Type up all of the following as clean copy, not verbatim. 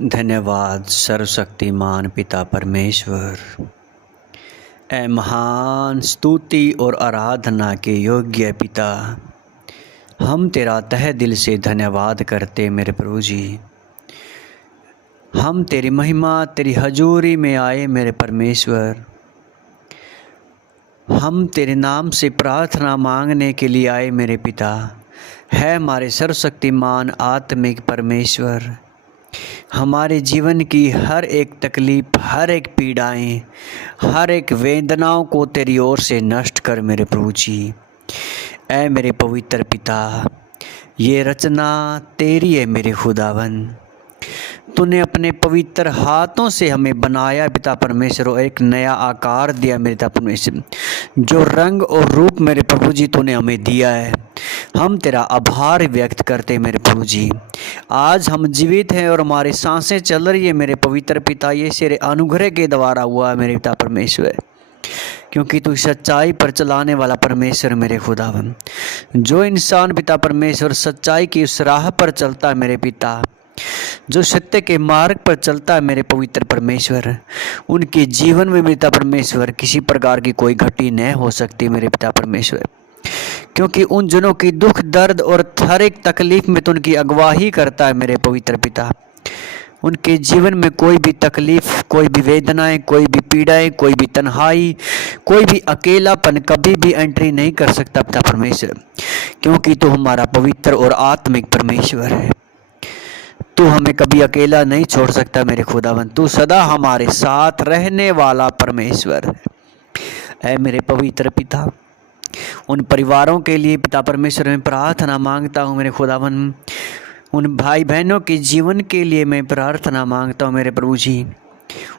धन्यवाद सर्वशक्तिमान पिता परमेश्वर। ए महान स्तुति और आराधना के योग्य पिता, हम तेरा तहे दिल से धन्यवाद करते मेरे प्रभु जी। हम तेरी महिमा तेरी हजूरी में आए मेरे परमेश्वर। हम तेरे नाम से प्रार्थना मांगने के लिए आए मेरे पिता। है हमारे सर्वशक्तिमान आत्मिक परमेश्वर, हमारे जीवन की हर एक तकलीफ़, हर एक पीड़ाएं, हर एक वेदनाओं को तेरी ओर से नष्ट कर मेरे प्रभु जी। ऐ मेरे पवित्र पिता, ये रचना तेरी है मेरे खुदावन। तूने अपने पवित्र हाथों से हमें बनाया पिता परमेश्वर, और एक नया आकार दिया मेरे पिता परमेश्वर। जो रंग और रूप मेरे प्रभु जी तूने हमें दिया है, हम तेरा आभार व्यक्त करते मेरे प्रभु जी। आज हम जीवित हैं और हमारी सांसें चल रही है मेरे पवित्र पिता, ये तेरे अनुग्रह के द्वारा हुआ है मेरे पिता परमेश्वर। क्योंकि तू सच्चाई पर चलाने वाला परमेश्वर मेरे खुदावन। जो इंसान पिता परमेश्वर सच्चाई की उस राह पर चलता है मेरे पिता, जो सत्य के मार्ग पर चलता है मेरे पवित्र परमेश्वर, उनके जीवन में पिता परमेश्वर किसी प्रकार की कोई घटी न हो सकती मेरे पिता परमेश्वर। क्योंकि उन जनों की दुख दर्द और हर एक तकलीफ में तो उनकी अगुवाही करता है मेरे पवित्र पिता। उनके जीवन में कोई भी तकलीफ, कोई भी वेदनाएं, कोई भी पीड़ाएं, कोई भी तन्हाई, कोई भी अकेलापन कभी भी एंट्री नहीं कर सकता पिता परमेश्वर। क्योंकि तू हमारा पवित्र और आत्मिक परमेश्वर है। तू हमें कभी अकेला नहीं छोड़ सकता मेरे खुदावन। तू सदा हमारे साथ रहने वाला परमेश्वर है। ऐ मेरे पवित्र पिता, उन परिवारों के लिए पिता परमेश्वर में प्रार्थना मांगता हूँ मेरे खुदावन। उन भाई बहनों के जीवन के लिए मैं प्रार्थना मांगता हूँ मेरे प्रभु जी।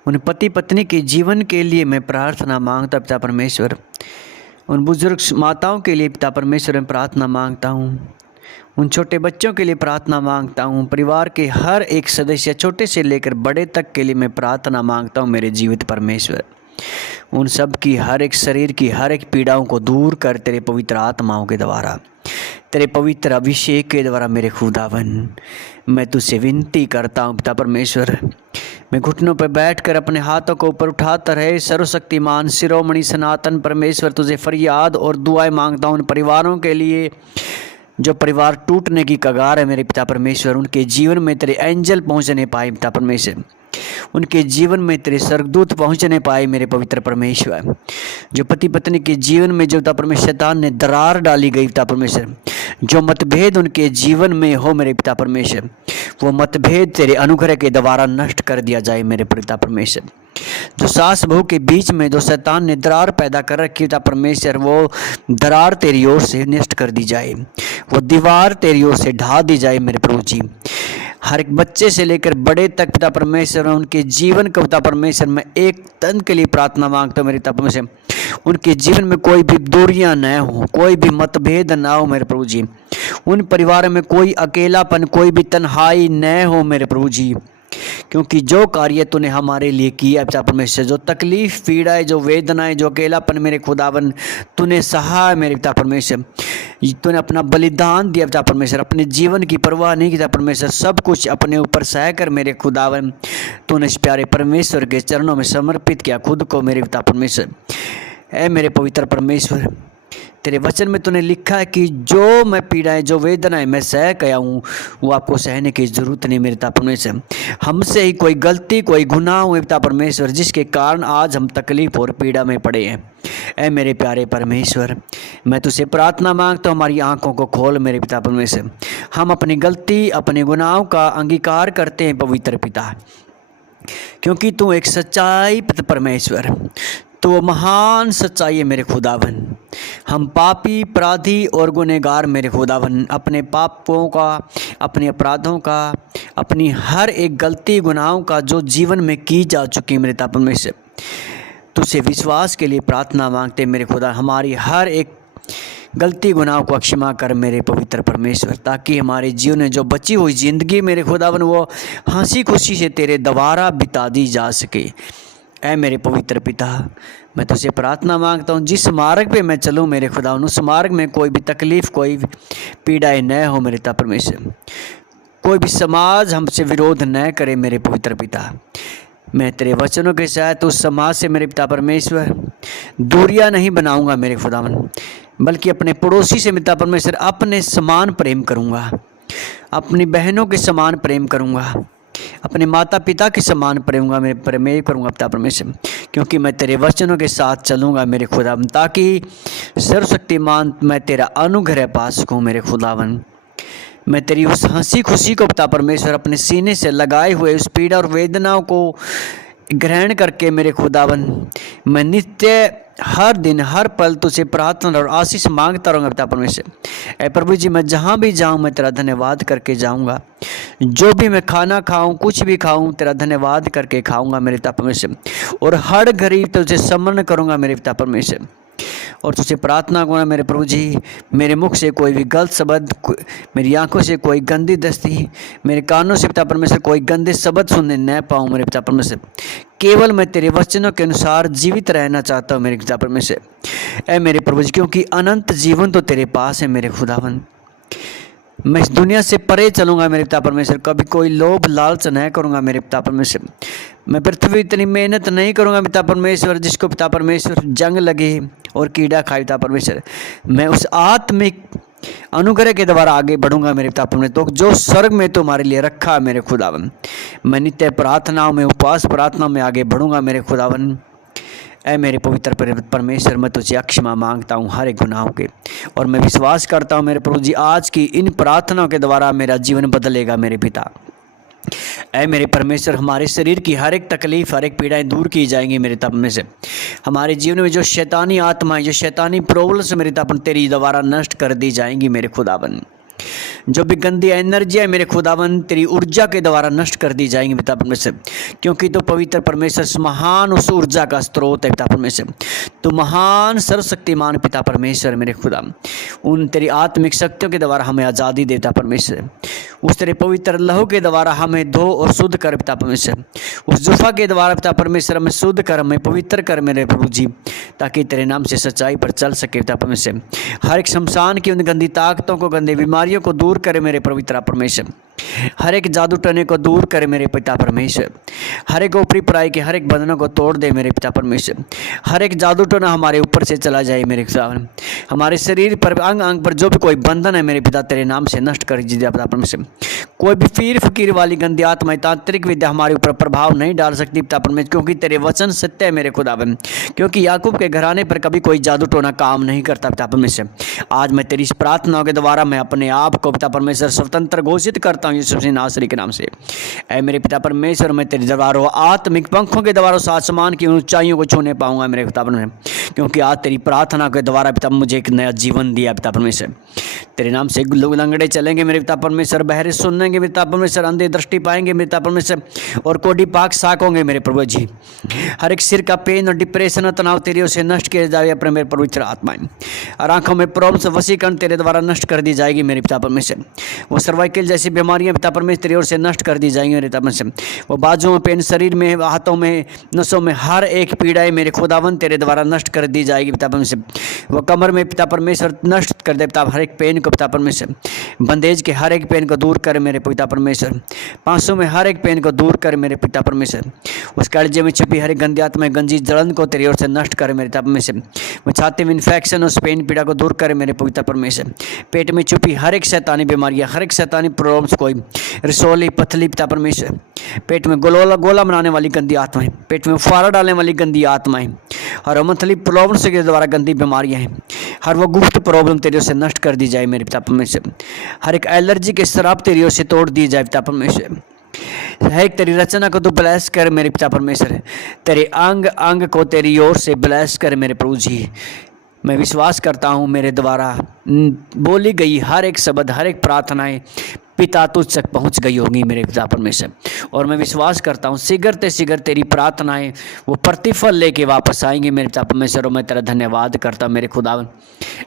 उन पति पत्नी के जीवन के लिए मैं प्रार्थना मांगता पिता परमेश्वर। उन बुजुर्ग माताओं के लिए पिता परमेश्वर में प्रार्थना मांगता हूँ। उन छोटे बच्चों के लिए प्रार्थना मांगता हूँ। परिवार के हर एक सदस्य, छोटे से लेकर बड़े तक के लिए मैं प्रार्थना मांगता हूँ मेरे जीवित परमेश्वर। उन सब की हर एक शरीर की हर एक पीड़ाओं को दूर कर तेरे पवित्र आत्माओं के द्वारा, तेरे पवित्र अभिषेक के द्वारा मेरे खुदावन। मैं तुझसे विनती करता हूँ पिता परमेश्वर, मैं घुटनों पर बैठकर अपने हाथों को ऊपर उठाता रहे सर्वशक्तिमान शिरोमणि सनातन परमेश्वर, तुझे फरियाद और दुआएं मांगता हूँ उन परिवारों के लिए जो परिवार टूटने की कगार है मेरे पिता परमेश्वर। उनके जीवन में तेरे एंजल पहुंचने पाए पिता परमेश्वर। उनके जीवन में तेरे स्वर्गदूत पहुंचने पाए मेरे पवित्र परमेश्वर। जो पति पत्नी के जीवन में जो पिता परमेश्वर शैतान ने दरार डाली गई पिता परमेश्वर, जो मतभेद उनके जीवन में हो मेरे पिता परमेश्वर, वो मतभेद तेरे अनुग्रह के द्वारा नष्ट कर दिया जाए मेरे पिता परमेश्वर। जो सास बहू के बीच में जो शैतान ने दरार पैदा कर रखी पिता परमेश्वर, वो दरार तेरी ओर से नष्ट कर दी जाए, वो दीवार तेरी ओर से ढा दी जाए मेरे प्रभु जी। हर एक बच्चे से लेकर बड़े तक पिता परमेश्वर, उनके जीवन का पिता परमेश्वर मैं एक तन के लिए प्रार्थना मांगता हूँ मेरे पिता परमेश्वर। उनके जीवन में कोई भी दूरियां न हो, कोई भी मतभेद ना हो मेरे प्रभु जी। उन परिवारों में कोई अकेलापन, कोई भी तन्हाई न हो मेरे प्रभु जी। क्योंकि जो कार्य तूने हमारे लिए किया पिता परमेश्वर, जो तकलीफ पीड़ाएं, जो वेदनाएं, जो अकेलापन मेरे खुदावन तूने सहा मेरे पिता परमेश्वर। तूने अपना बलिदान दिया पिता परमेश्वर, अपने जीवन की परवाह नहीं किया परमेश्वर, सब कुछ अपने ऊपर सहकर मेरे खुदावन तूने इस प्यारे परमेश्वर के चरणों में समर्पित किया खुद को मेरे पिता परमेश्वर। ऐ मेरे पवित्र परमेश्वर, तेरे वचन में तूने लिखा है कि जो मैं पीड़ाएं, जो वेदनाएं मैं सह गया हूँ, वो आपको सहने की जरूरत नहीं मेरे पिता परमेश्वर। हमसे ही कोई गलती, कोई गुनाह हुए पिता परमेश्वर, जिसके कारण आज हम तकलीफ और पीड़ा में पड़े हैं। ऐ मेरे प्यारे परमेश्वर, मैं तुझसे प्रार्थना मांगता हूँ, हमारी आंखों को खोल मेरे पिता परमेश्वर। हम अपनी गलती, अपने गुनाहों का अंगीकार करते हैं पवित्र पिता, क्योंकि तू एक सच्चाई परमेश्वर, तो महान सच्चाई है मेरे खुदावन। हम पापी, अपराधी और गुनहगार मेरे खुदावन, अपने पापों का, अपने अपराधों का, अपनी हर एक गलती गुनाहों का जो जीवन में की जा चुकी है मेरे पिता परमेश्वर, तुझसे विश्वास के लिए प्रार्थना मांगते मेरे खुदा। हमारी हर एक गलती गुनाहों को क्षमा कर मेरे पवित्र परमेश्वर, ताकि हमारे जीवन में जो बची हुई ज़िंदगी मेरे खुदावन वो हंसी खुशी से तेरे द्वारा बिता दी जा सके। ऐ मेरे पवित्र पिता, मैं तुझसे प्रार्थना मांगता हूँ, जिस मार्ग पे मैं चलूँ मेरे खुदा, उस मार्ग में कोई भी तकलीफ़, कोई भी पीड़ाएं न हो मेरे पिता परमेश्वर। कोई भी समाज हमसे विरोध न करे मेरे पवित्र पिता। मैं तेरे वचनों के साथ उस समाज से मेरे पिता परमेश्वर दूरियां नहीं बनाऊंगा मेरे खुदावन, बल्कि अपने पड़ोसी से पिता परमेश्वर अपने समान प्रेम करूंगा, अपनी बहनों के समान प्रेम करूंगा, अपने माता पिता के समान प्रेम करूंगा पिता परमेश्वर, क्योंकि मैं तेरे वचनों के साथ चलूंगा मेरे खुदावन, ताकि सर्वशक्तिमान मैं तेरा अनुग्रह पा सकूं मेरे खुदावन। मैं तेरी उस हंसी खुशी को पिता परमेश्वर अपने सीने से लगाए हुए उस पीड़ा और वेदनाओं को ग्रहण करके मेरे खुदावन मैं नित्य हर दिन हर पल तुझसे प्रार्थना और आशीष मांगता रहूँगा पिता परमेश्वर। ऐ प्रभु जी, मैं जहाँ भी जाऊँ मैं तेरा धन्यवाद करके जाऊँगा। जो भी मैं खाना खाऊँ, कुछ भी खाऊँ, तेरा धन्यवाद करके खाऊँगा मेरे पिता परमेश्वर। और हर घड़ी तुझे स्मरण करूँगा मेरे पिता परमेश्वर, और तुझसे प्रार्थना करूँगा मेरे प्रभु जी, मेरे मुख से कोई भी गलत शब्द, मेरी आंखों से कोई गंदी दस्ती, मेरे कानों से पिता परमेश्वर कोई गंदे शब्द सुनने न पाऊँ मेरे पिता परमेश्वर। केवल मैं तेरे वचनों के अनुसार जीवित रहना चाहता हूँ मेरे पिता परमेश्वर। ऐ मेरे प्रभु जी, क्योंकि अनंत जीवन तो तेरे पास है मेरे खुदावन। मैं इस दुनिया से परे चलूँगा मेरे पिता परमेश्वर, कभी कोई लोभ लालच नहीं करूँगा मेरे पिता परमेश्वर। मैं पृथ्वी इतनी मेहनत नहीं करूँगा पिता परमेश्वर जिसको पिता परमेश्वर जंग लगे और कीड़ा खाए पिता परमेश्वर। मैं उस आत्मिक अनुग्रह के द्वारा आगे बढ़ूंगा मेरे पिता परमेश्वर, तो जो स्वर्ग में तुम्हारे लिए रखा मेरे खुदावन। मैं नित्य प्रार्थनाओं में, उपवास प्रार्थना में आगे बढ़ूंगा मेरे खुदावन। ऐ मेरे पवित्र परमेश्वर, मैं तुझे क्षमा मांगता हूँ हर एक गुनाहों के, और मैं विश्वास करता हूँ मेरे प्रभु जी, आज की इन प्रार्थनाओं के द्वारा मेरा जीवन बदलेगा मेरे पिता। ऐ मेरे परमेश्वर, हमारे शरीर की हर एक तकलीफ, हर एक पीड़ाएं दूर की जाएंगी मेरे तप में से। हमारे जीवन में जो शैतानी आत्माएं, जो शैतानी प्रॉब्लम्स मेरे तप तेरी द्वारा नष्ट कर दी जाएंगी मेरे खुदावन। जो भी गंदी एनर्जी है मेरे खुदावन, तेरी ऊर्जा के द्वारा नष्ट कर दी जाएंगी पिता परमेश्वर, क्योंकि तो पवित्र परमेश्वर महान उस ऊर्जा का स्रोत है पिता परमेश्वर। तो महान सर्वशक्तिमान पिता परमेश्वर मेरे खुदा, उन तेरी आत्मिक शक्तियों के द्वारा हमें आज़ादी देता परमेश्वर। उस तेरे पवित्र लहू के द्वारा हमें धो और शुद्ध कर पिता परमेश्वर। उस जुफा के द्वारा पिता परमेश्वर हमें शुद्ध कर, हमें पवित्र कर मेरे प्रभु जी, ताकि तेरे नाम से सच्चाई पर चल सके पिता परमेश्वर। हर एक शमशान की उन गंदी ताकतों को, गंदी बीमारियों को दूर करे मेरे पवित्र परमेश्वर। हर एक जादू टने को दूर करे मेरे पिता परमेश्वर। हर एक ऊपरी पराई के हर एक बंधनों को तोड़ दे मेरे पिता परमेश्वर। हर एक जादू टोना हमारे ऊपर से चला जाए मेरे पिता। हमारे शरीर पर, अंग अंग पर जो भी कोई बंधन है मेरे पिता, तेरे नाम से नष्ट कर दीजिए पिता परमेश्वर। कोई भी पीर फकीर वाली गंदी आत्मा, तांत्रिक विद्या हमारे ऊपर प्रभाव नहीं डाल सकती पिता परमेश्वर, क्योंकि तेरे वचन सत्य है मेरे खुदावन। क्योंकि याकूब के घराने पर कभी कोई जादू टोना काम नहीं करता पिता परमेश्वर। आज मैं तेरी इस प्रार्थनाओं के द्वारा मैं अपने आप को पिता परमेश्वर स्वतंत्र घोषित करता हूँ यीशु मसीह नासरी के नाम से। ऐ मेरे पिता परमेश्वर, मैं तेरे दरबारों आत्मिक पंखों के द्वारा उस आसमान की ऊंचाइयों को छूने पाऊंगा मेरे पिता परमेश्वर, क्योंकि आज तेरी प्रार्थना के द्वारा पिता मुझे एक नया जीवन दिया पिता परमेश्वर। तेरे नाम से लोग लंगड़े चलेंगे मेरे पिता परमेश्वर, बहरे सुनेंगे मेरे पिता परमेश्वर, अंधे दृष्टि पाएंगे मेरे पिता परमेश्वर, और कोडी पाक साक होंगे मेरे प्रभु जी। हर एक सिर का पेन और डिप्रेशन और तनाव तेरी ओर से नष्ट किए जाए अपने मेरे पवित्र आत्माएं, और आंखों में प्रॉब्लम्स वशीकरण तेरे द्वारा नष्ट कर दी जाएगी मेरे पिता परमेश्वर। वो सर्वाइकल जैसी बीमारियां पिता परमेश्वर तेरी ओर से नष्ट कर दी जाएंगी मेरे पिता परमेश्वर। वो बाजुओं में पेन, शरीर में, हाथों में, नसों में हर एक पीड़ाएं मेरे खुदावन तेरे द्वारा नष्ट कर दी जाएगी पिता परमेश्वर। वो कमर में पिता परमेश्वर नष्ट कर दे पिता हर एक पेन को पिता परमेश्वर। बंदेज के हर एक पेन को दूर कर मेरे पिता परमेश्वर। पांसों में हर एक पेन को दूर कर मेरे पिता परमेश्वर। उस कलेजे में छुपी हर एक गंदी आत्मा, गंजी जलन को तेरी ओर से नष्ट कर मेरे पिता परमेश्वर। वो छाती में इन्फेक्शन, उस पेन पीड़ा को दूर कर मेरे पिता परमेश्वर। पेट में छुपी हर एक शैतानी बीमारियां, हर एक शैतानी प्रॉब्लम्स, कोई रसोली पथली पिता परमेश्वर, पेट में गोला बनाने वाली गंदी आत्माएं, पेट में फारा डालने वाली गंदी आत्माएं, और मंथली प्रॉब्लम्स के द्वारा गंदी बीमारियां हैं, हर वो गुप्त प्रॉब्लम तेरी ओर से नष्ट कर दी जाए मेरे पिता परमेश्वर। हर एक एलर्जी के शराब तेरी ओर से तोड़ दी जाए पिता परमेश्वर। है तेरी रचना को तू ब्लेस कर मेरे पिता परमेश्वर। तेरे अंग अंग को तेरी ओर से ब्लेस कर मेरे प्रभु जी। मैं विश्वास करता हूँ मेरे द्वारा बोली गई हर एक शब्द, हर एक प्रार्थनाएं पिता तुझ तक पहुँच गई होगी मेरे पिता परमेश्वर। और मैं विश्वास करता हूँ शीघ्र तेरी प्रार्थनाएं वो प्रतिफल लेके वापस आएंगी मेरे पिता परमेश्वर। और मैं तेरा धन्यवाद करता हूँ मेरे खुदावन।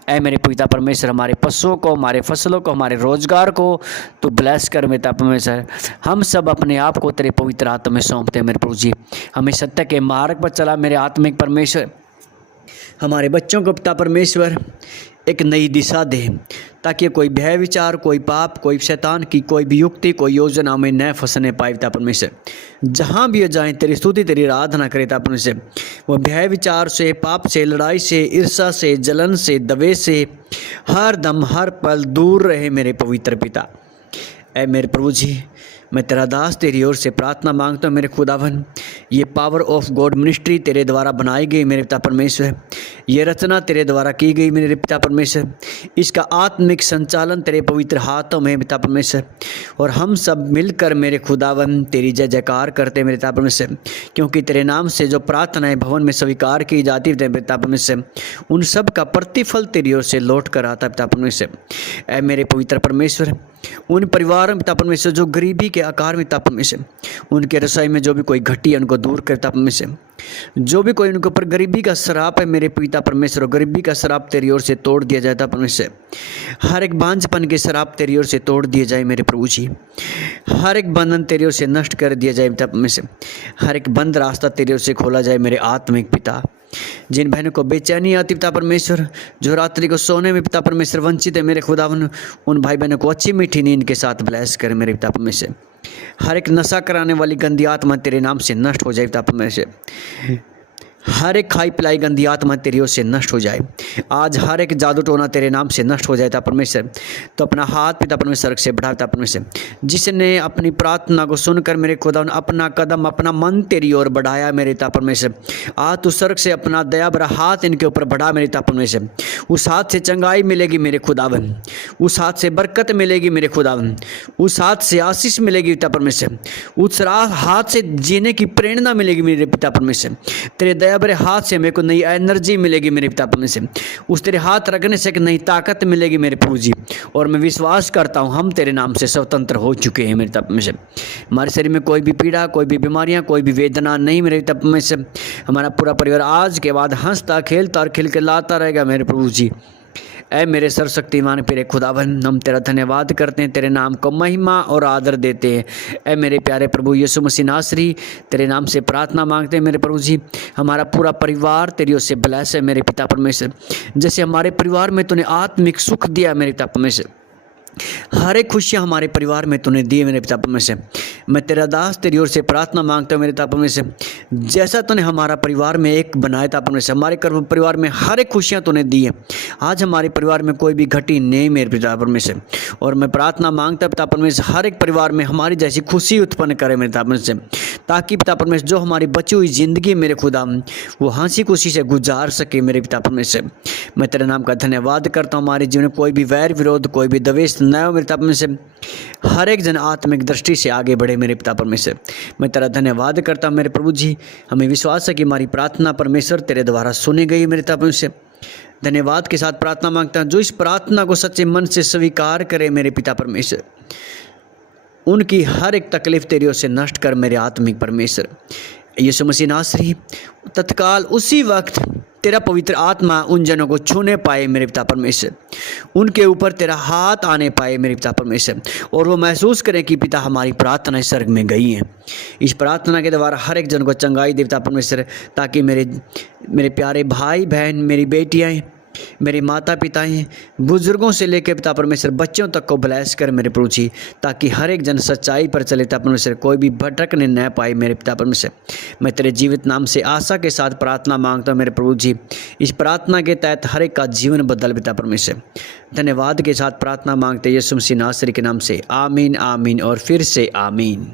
ऐ मेरे पिता परमेश्वर, हमारे पशुओं को, हमारे फसलों को, हमारे रोजगार को तू ब्लेस कर मेरे पिता परमेश्वर। हम सब अपने आप को तेरे पवित्र हाथ में सौंपते हैं मेरे प्रभु जी। हमें सत्य के मार्ग पर चला मेरे आत्मिक परमेश्वर। हमारे बच्चों को पिता परमेश्वर एक नई दिशा दे, ताकि कोई भय विचार, कोई पाप, कोई शैतान की कोई भी युक्ति, कोई योजना में न फंसने पाए पिता परमेश्वर। जहाँ भी वो जाएँ तेरी स्तुति तेरी आराधना करे पिता परमेश्वर। वो भय विचार से, पाप से, लड़ाई से, ईर्ष्या से, जलन से, द्वेष से हर दम हर पल दूर रहे मेरे पवित्र पिता। ऐ मेरे प्रभु जी, मैं तेरा दास तेरी ओर से प्रार्थना मांगता हूँ मेरे खुदावन। ये पावर ऑफ गॉड मिनिस्ट्री तेरे द्वारा बनाई गई मेरे पिता परमेश्वर, ये रचना तेरे द्वारा की गई मेरे पिता परमेश्वर। इसका आत्मिक संचालन तेरे पवित्र हाथों में पिता परमेश्वर। और हम सब मिलकर मेरे खुदावन तेरी जय जयकार करते मेरे पिता परमेश्वर, क्योंकि तेरे नाम से जो प्रार्थनाएं भवन में स्वीकार की जाती है पिता परमेश्वर, उन सब का प्रतिफल तेरी ओर से लौट कर आता पिता परमेश्वर। ऐ मेरे पवित्र परमेश्वर, उन परिवार पिता परमेश्वर जो गरीबी के आकार में पिता परमेश्वर, उनके रसोई में जो भी कोई घटी है उनको दूर कर पिता परमेश्वर। जो भी कोई उनके ऊपर गरीबी का श्राप है मेरे पिता परमेश्वर, और गरीबी का श्राप तेरी ओर से तोड़ दिया जाता परमेश्वर। हर एक बांझपन के श्राप तेरी ओर से तोड़ दिए जाए मेरे प्रभु जी। हर एक बंधन तेरी ओर से नष्ट कर दिया जाए पिता परमेश्वर। हर एक बंद रास्ता तेरी ओर से खोला जाए मेरे आत्मिक पिता। जिन बहनों को बेचैनी आती पिता परमेश्वर, जो रात्रि को सोने में पिता परमेश्वर वंचित है मेरे खुदावन, उन भाई बहनों को अच्छी मीठी नींद के साथ ब्लेस कर मेरे पिता परमेश्वर। हर एक नशा कराने वाली गंदी आत्मा तेरे नाम से नष्ट हो जाए पिता परमेश्वर। हर एक खाई पिलाई गंदी आत्मा तेरी ओर से नष्ट हो जाए। आज हर एक जादू टोना तेरे नाम से नष्ट हो जाए पिता परमेश्वर। तो अपना हाथ पिता परमेश्वर से बढ़ा पिता परमेश्वर, जिसने अपनी प्रार्थना को सुनकर मेरे खुदा अपना कदम अपना मन तेरी ओर बढ़ाया मेरे पिता परमेश्वर, आज तू स्वर्ग से अपना दया भरा हाथ इनके ऊपर बढ़ा मेरे पिता परमेश्वर। उस हाथ से चंगाई मिलेगी मेरे खुदावन, उस हाथ से बरकत मिलेगी मेरे खुदावन, उस हाथ से आशीष मिलेगी पिता परमेश्वर, उस हाथ से जीने की प्रेरणा मिलेगी मेरे पिता परमेश्वर। तेरे दया भरे हाथ से मेरे को नई एनर्जी मिलेगी मेरे पिता परमेश्वर। उस तेरे हाथ रखने से एक नई ताकत मिलेगी मेरे प्रभु जी। और मैं विश्वास करता हूँ हम तेरे नाम से स्वतंत्र हो चुके हैं मेरे पिता परमेश्वर। हमारे शरीर में कोई भी पीड़ा, कोई भी बीमारियाँ, कोई भी वेदना नहीं मेरे पिता परमेश्वर। हमारा पूरा परिवार आज के बाद हंसता खेलता और खिल के लाता रहेगा मेरे प्रभु जी। ऐ मेरे सर्वशक्तिमान प्यारे खुदावन, हम तेरा धन्यवाद करते हैं, तेरे नाम को महिमा और आदर देते हैं। ऐ मेरे प्यारे प्रभु यीशु मसीह नासरी, तेरे नाम से प्रार्थना मांगते हैं मेरे प्रभु जी। हमारा पूरा परिवार तेरी ओर से ब्लेस है मेरे पिता परमेश्वर। जैसे हमारे परिवार में तूने आत्मिक सुख दिया मेरे पिता परमेश्वर, हर एक खुशियाँ हमारे परिवार में तूने दी मेरे पिता परमेश्वर। मैं तेरा दास तेरी ओर से प्रार्थना मांगता हूँ मेरे पिता परमेश्वर, जैसा तूने हमारा परिवार में एक बनाया था परमेश्वर, हमारे परिवार में हर एक खुशियाँ तूने दी है। आज हमारे परिवार में कोई भी घटी नहीं मेरे पिता परमेश्वर। और मैं प्रार्थना मांगता पिता परमेश्वर, हर एक परिवार में हमारी जैसी खुशी उत्पन्न करे मेरे पिता परमेश्वर, ताकि पिता परमेश्वर जो हमारी बची हुई जिंदगी मेरे खुदा वो हंसी खुशी से गुजार सके मेरे पिता परमेश्वर। मैं तेरे नाम का धन्यवाद करता हूँ। हमारे जीवन में कोई भी वैर विरोध, कोई भी द्वेष न हो मेरे पिता परमेश्वर। हर एक जन आत्मिक दृष्टि से आगे बढ़े मेरे पिता परमेश्वर। मैं तेरा धन्यवाद करता हूँ मेरे प्रभु जी। हमें विश्वास है कि हमारी प्रार्थना परमेश्वर तेरे द्वारा सुनी गई मेरे पिता परमेश्वर। धन्यवाद के साथ प्रार्थना मांगता हूँ, जो इस प्रार्थना को सच्चे मन से स्वीकार करे मेरे पिता परमेश्वर, उनकी हर एक तकलीफ तेरी ओर से नष्ट कर मेरे आत्मिक परमेश्वर। यीशु मसीह नासरी, तत्काल उसी वक्त तेरा पवित्र आत्मा उन जनों को छूने पाए मेरे पिता परमेश्वर, उनके ऊपर तेरा हाथ आने पाए मेरे पिता परमेश्वर, और वो महसूस करें कि पिता हमारी प्रार्थनाएं स्वर्ग में गई हैं। इस प्रार्थना के द्वारा हर एक जन को चंगाई दे पिता परमेश्वर, ताकि मेरे प्यारे भाई बहन, मेरी बेटियाँ, मेरे माता पिताएं, बुजुर्गों से लेकर पिता परमेश्वर बच्चों तक को ब्लेस कर मेरे प्रभु जी, ताकि हर एक जन सच्चाई पर चले पिता परमेश्वर, कोई भी भटकने न पाए मेरे पिता परमेश्वर। मैं तेरे जीवित नाम से आशा के साथ प्रार्थना मांगता हूँ मेरे प्रभु जी। इस प्रार्थना के तहत हर एक का जीवन बदल पिता परमेश्वर। धन्यवाद के साथ प्रार्थना मांगते यीशु मसीह नासरी के नाम से, आमीन आमीन और फिर से आमीन।